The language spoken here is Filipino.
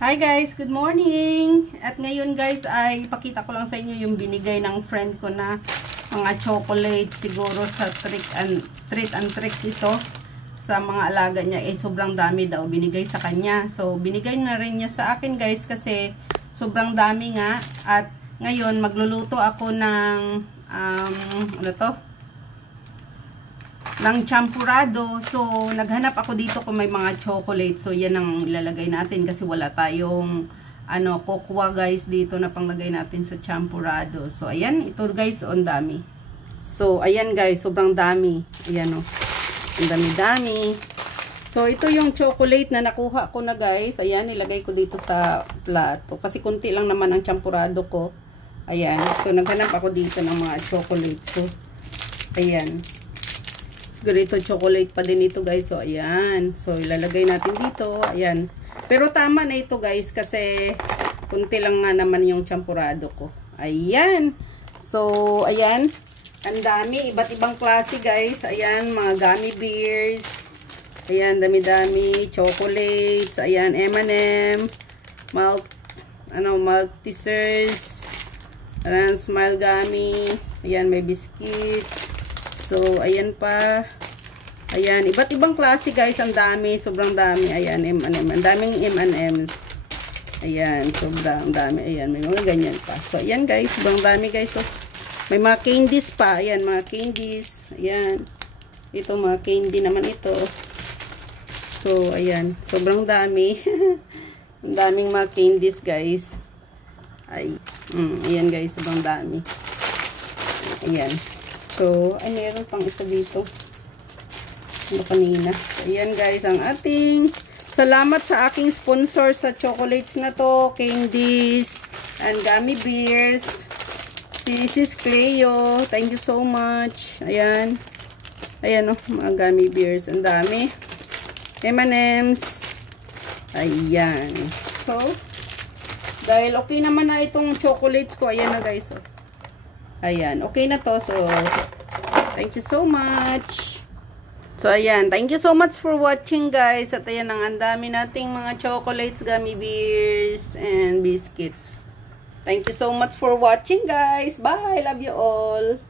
Hi guys, good morning! At ngayon guys ay ipakita ko lang sa inyo yung binigay ng friend ko na mga chocolate, siguro sa treat and tricks ito sa mga alaga niya. Sobrang dami daw binigay sa kanya. So binigay na rin niya sa akin guys kasi sobrang dami nga. At ngayon magluluto ako ng ng champurado. So, naghanap ako dito kung may mga chocolate. So, yan ang ilalagay natin kasi wala tayong cocoa guys dito na panglagay natin sa champurado. So, ayan. Ito guys, ang dami. So, ayan guys, sobrang dami. Ayan o. Ang dami-dami. So, ito yung chocolate na nakuha ko na guys. Ayan, ilagay ko dito sa plato. Kasi kunti lang naman ang champurado ko. Ayan. So, naghanap ako dito ng mga chocolate. So, ayan. Ganito chocolate pa din ito guys. So ayan. So ilalagay natin dito. Ayan. Pero tama na ito guys kasi kunti lang nga naman yung champurado ko. Ayan. So ayan. Ang dami. Iba't ibang klase guys. Ayan. Mga gummy bears. Ayan. Dami-dami. Chocolates. Ayan. M&M. Maltesers. Ayan. Smile gummy. Ayan. May biscuit. So, ayan pa. Ayan, iba't ibang klase guys. Ang dami, sobrang dami. Ayan, M&M. Ang daming M&Ms. Ayan, sobrang dami. Ayan, may mga ganyan pa. So, ayan guys, sobrang dami guys. So, may mga candies pa. Ayan, mga candies. Ayan. Ito, mga candy naman ito. So, ayan, sobrang dami. Ang daming mga candies guys. Ayan guys, sobrang dami. Ayan. So, ay meron pang isa dito. Kanina. So, ayan guys, ang ating salamat sa aking sponsor sa chocolates na to, candies, and gummy bears. Si Sis Cleo. Thank you so much. Ayan. Ayan o, mga gummy bears. Ang dami. M&M's. Ayan. So, dahil okay naman na itong chocolates ko, ayan na guys. So, ayan, okay na to. So, thank you so much. So, ayan. Thank you so much for watching, guys. At ayan, ang dami nating mga chocolates, gummy bears, and biscuits. Thank you so much for watching, guys. Bye! Love you all.